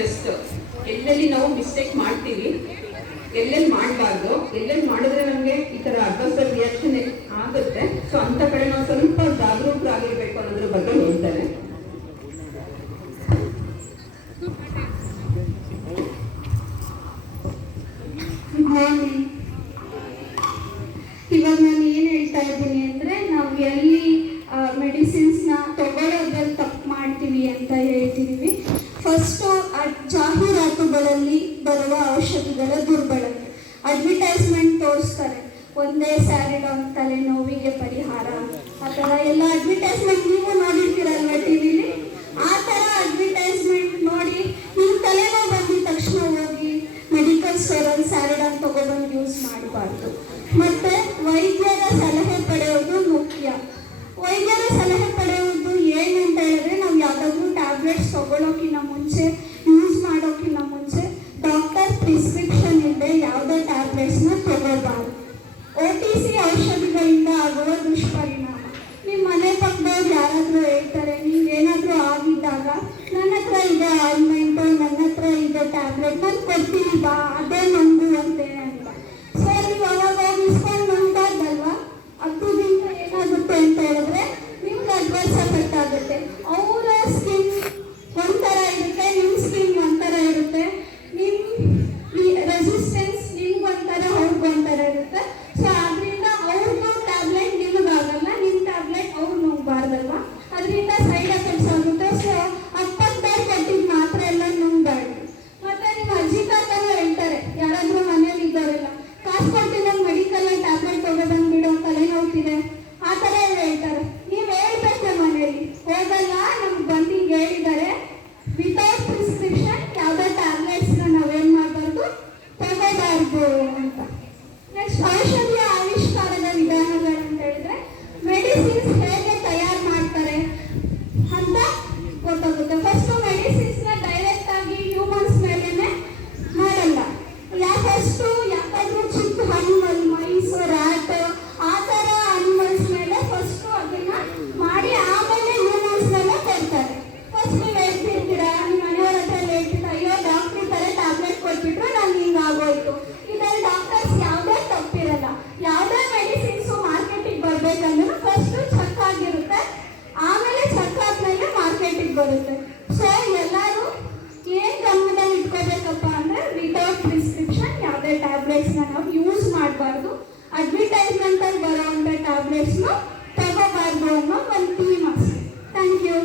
Just ಎಲ್ಲೆಲ್ಲಿ ನಾವು mistake ಮಾಡ್ತೀವಿ, ಎಲ್ಲೆಲ್ಲಿ ಮಾಡಬಾರ್ದು, ಎಲ್ಲೆಲ್ಲಿ ಮಾಡಿದ್ರೆ ನಮಗೆ ಈ ಥರ ಅಡ್ವರ್ಸ್ ರಿಯಾಕ್ಷನ್ ಆಗುತ್ತೆ. ಸೊ ಅಂಥ ಕಡೆ ನಾವು ಸ್ವಲ್ಪ ಜಾಗರೂಕರಾಗಿರ್ಬೇಕು ಅನ್ನೋದ್ರ ಬಗ್ಗೆ ಹೇಳ್ತಾರೆ. ಇವಾಗ ನಾನು ಏನು ಹೇಳ್ತಾ ಇದ್ದೀನಿ ಅಂದರೆ, ನಾವು ಎಲ್ಲಿ ಮೆಡಿಸಿನ್ಸ್ನ ತಗೊಳ್ಳೋದ್ರಲ್ಲಿ ತಪ್ಪು ಮಾಡ್ತೀವಿ ಅಂತ ಹೇಳ್ತಿದ್ದೀವಿ. ಫಸ್ಟು ಜಾಹೀರಾತುಗಳಲ್ಲಿ ಬರುವ ಔಷಧಿಗಳ ದುರ್ಬಳಕೆ. ಅಡ್ವರ್ಟೈಸ್ಮೆಂಟ್ ತೋರಿಸ್ತಾರೆ, ಒಂದೇ ಸ್ಯಾರಿಡಾನ್ ತಲೆನೋವಿಗೆ ಪರಿಹಾರ, ಆ ಥರ ಎಲ್ಲ ಅಡ್ವರ್ಟೈಸ್ಮೆಂಟ್ ನೀವು ನೋಡಿರ್ತೀರಲ್ವ ಟಿವಿಲಿ. ಆ ಥರ ಅಡ್ವರ್ಟೈಸ್ಮೆಂಟ್ ನೋಡಿ ನಿಮ್ಮ ತಲೆನೋವು ಬಂದಿದ ತಕ್ಷಣ ಹೋಗಿ ಮೆಡಿಕಲ್ ಸ್ಟೋರಲ್ಲಿ ಸ್ಯಾರಿಡಾನ್ ತಗೊಬಂದು ಯೂಸ್ ಮಾಡಬಾರ್ದು. ಮತ್ತು ವೈದ್ಯರ ಸಲಹೆ ಪಡೆಯೋದು ಮುಖ್ಯ. ವೈದ್ಯರ ಸಲಹೆ ಪಡೆಯೋದು ಏನಂತ ಹೇಳಿದ್ರೆ, ನಾವು ಯಾವುದಾದ್ರೂ ಟ್ಯಾಬ್ಲೆಟ್ಸ್ ತಗೊಳ್ಳೋಕ್ಕಿಂತ ಮುಂಚೆ, ಯೂಸ್ ಮಾಡೋಕ್ಕಿಂತ ಮುಂಚೆ ಡಾಕ್ಟರ್ ಪ್ರಿಸ್ಕ್ರಿಪ್ಷನ್ ಇಲ್ಲದೆ ಯಾವುದೇ ಟ್ಯಾಬ್ಲೆಟ್ಸ್ನ ತಗೋಬಾರ್ದು. OTC ಔಷಧಿಗಳಿಂದ ಆಗುವ ದುಷ್ಪರಿಣಾಮ. ನಿಮ್ಮ ಮನೆ ಪಕ್ಕದವ್ರು ಯಾರಾದರೂ ಹೇಳ್ತಾರೆ, ನೀವೇನಾದರೂ ಆಗಿದ್ದಾಗ ನನ್ನ ಹತ್ರ ಇದೆ ಆಯಿಂಟ್ಮೆಂಟು, ನನ್ನ ಹತ್ರ ಇದೆ ಟ್ಯಾಬ್ಲೆಟ್, ನಾನು ಕೊಡ್ತೀನಿ ಬಾ, ಅದೇ ನಂಬುವಂತೆ ಅಂತ. ಸೊ ನೀವು ಅವಾಗ ಇಸ್ಕೊಂಡು ನಂಬಾರ್ದಲ್ವಾ? ಅದರಿಂದ ಏನಾಗುತ್ತೆ ಅಂತ ಹೇಳಿದ್ರೆ ನಿಮ್ಗೆ ಅಡ್ವರ್ಸ್ ಎಫೆಕ್ಟ್ ಆಗುತ್ತೆ. ಅವರ ಸ್ಕಿನ್ ಒಂಥರ ಇರುತ್ತೆ, ನಿಮ್ಮ ಸ್ಕಿನ್ ಒಂಥರ ಇರುತ್ತೆ, ನಿಮ್ಮ ರೆಸಿಸ್ಟೆನ್ಸ್ ನಿಮ್ಗೆ ಒಂಥರ, ಅವ್ರಿಗೆ ಒಂಥರ ಇರುತ್ತೆ. ಸೊ ಅದರಿಂದ ಅವ್ರದ್ದು ಟ್ಯಾಬ್ಲೆಟ್ ನಿಮಗಾಗಲ್ಲ, ನಿಮ್ಮ ಟ್ಯಾಬ್ಲೆಟ್ ಅವ್ರು ನುಂಗಬಾರ್ದಲ್ವ? ಅದರಿಂದ ಸೈಡ್ ಎಫೆಕ್ಟ್ಸ್ ಆಗುತ್ತೆ. ಸೊ ಅಪ್ಪತ್ತವ್ರು ಕೊಟ್ಟಿದ್ದು ಮಾತ್ರ ಎಲ್ಲ ನುಂಗಬಾರ್ದು. ಮತ್ತು ನಿಮ್ಮ ಅಜ್ಜಿ ತಾತನೂ ಹೇಳ್ತಾರೆ, ಯಾರಾದರೂ ಮನೇಲಿ ಇದ್ದಾರೆಲ್ಲ, ಕಾಸು ಕೊಟ್ಟು ನಮ್ಮ ಮೆಡಿಕಲಲ್ಲಿ ಟ್ಯಾಬ್ಲೆಟ್ ತಗೊಬಂದ್ಬಿಡು, ತಲೆನೋವ್ತಿದೆ, ಆ ಥರ ಹೇಳ್ತಾರೆ. ನೀವು ಹೇಳ್ಬೇಕು ಮನೇಲಿ, ಹೋಗಲ್ಲ ನಮ್ಗೆ ಬಂದು ಹಿಂಗೆ ಹೇಳಿದ್ದಾರೆ, ವಿತೌಟ್ ಪ್ರಿಸ್ಕ್ರಿಪ್ಷನ್ ಯಾವುದೇ ಟ್ಯಾಬ್ಲೆಟ್ಸ್ನ ನಾವೇನು ಮಾಡಬಾರ್ದು, ತಗೋಬಾರ್ದು ಅಂತ. ನೆಕ್ಸ್ಟ್ ಔಷಧಿಯ ಆವಿಷ್ಕಾರದ ವಿಧಾನಗಳಂತ ಹೇಳಿದ್ರೆ, ಮೆಡಿಸಿನ್ಸ್ ಹೇಗೆ ತಯಾರು ಮಾಡ್ತಾರೆ ಅಂತ ಗೊತ್ತಾಗುತ್ತೆ. ಫಸ್ಟು ಮೆಡಿಸಿನ್ಸ್ನ ಡೈರೆಕ್ಟಾಗಿ ಹ್ಯೂಮನ್ಸ್ ಮೇಲೇ ಮಾಡಲ್ಲ. ಫಸ್ಟು ಯಾಕಾದರೂ ಚಿಕ್ಕ ಅನಿಮಲ್, ಮೈಸ್, ರ್ಯಾಟ್, ಆ ಥರ ಅನಿಮಲ್ಸ್ ಮೇಲೆ ಫಸ್ಟು ಅದನ್ನು ಮಾಡಿ ಆಮೇಲೆ ಹ್ಯೂಮನ್ಸ್ನೆಲ್ಲ ಕೊಡ್ತಾರೆ. ಫಸ್ಟ್ ನೀವು ಹೇಳ್ತಿರ್ತೀರಾ, ನಿಮ್ಮ ಮನೆಯವ್ರ ಹತ್ರ ಹೇಳ್ತಿರ್ತಾರೆ, ಅಯ್ಯೋ ಡಾಕ್ಟ್ರ್ ಈ ಥರ ಟ್ಯಾಬ್ಲೆಟ್ ಕೊಟ್ಬಿಟ್ರು ನಾನು ಹಿಂಗಾಗೋಯ್ತು. ಇದರಲ್ಲಿ ಡಾಕ್ಟರ್ಸ್ ಯಾವುದೇ ತಪ್ಪಿರಲ್ಲ. ಯಾವುದೇ ಮೆಡಿಸಿನ್ಸು ಮಾರ್ಕೆಟಿಗೆ ಬರಬೇಕಂದ್ರೂ ಫಸ್ಟು ಚೆಕ್ ಆಗಿರುತ್ತೆ, ಆಮೇಲೆ ಚೆಕ್ ಆದ್ಮೇಲೆ ಮಾರ್ಕೆಟಿಗೆ ಬರುತ್ತೆ. ಸೊ ಎಲ್ಲರೂ ಏನು ಗಮನದಲ್ಲಿ ಇಟ್ಕೋಬೇಕಪ್ಪ ಅಂದರೆ, ವಿತೌಟ್ ಪ್ರಿಸ್ಕ್ರಿಪ್ಷನ್ ಯಾವುದೇ ಟ್ಯಾಬ್ಲೆಟ್ಸ್ನ ನಾವು ಯೂಸ್ ಮಾಡಬಾರ್ದು. ಅಡ್ವರ್ಟೈಸ್ಮೆಂಟಲ್ಲಿ ಬರೋವಂಥ ಟ್ಯಾಬ್ಲೆಟ್ಸ್ನ ತಗೋಬಾರ್ದು ಅನ್ನೋ ಒಂದು ಥೀಮ್ ಅಷ್ಟೇ. Thank you.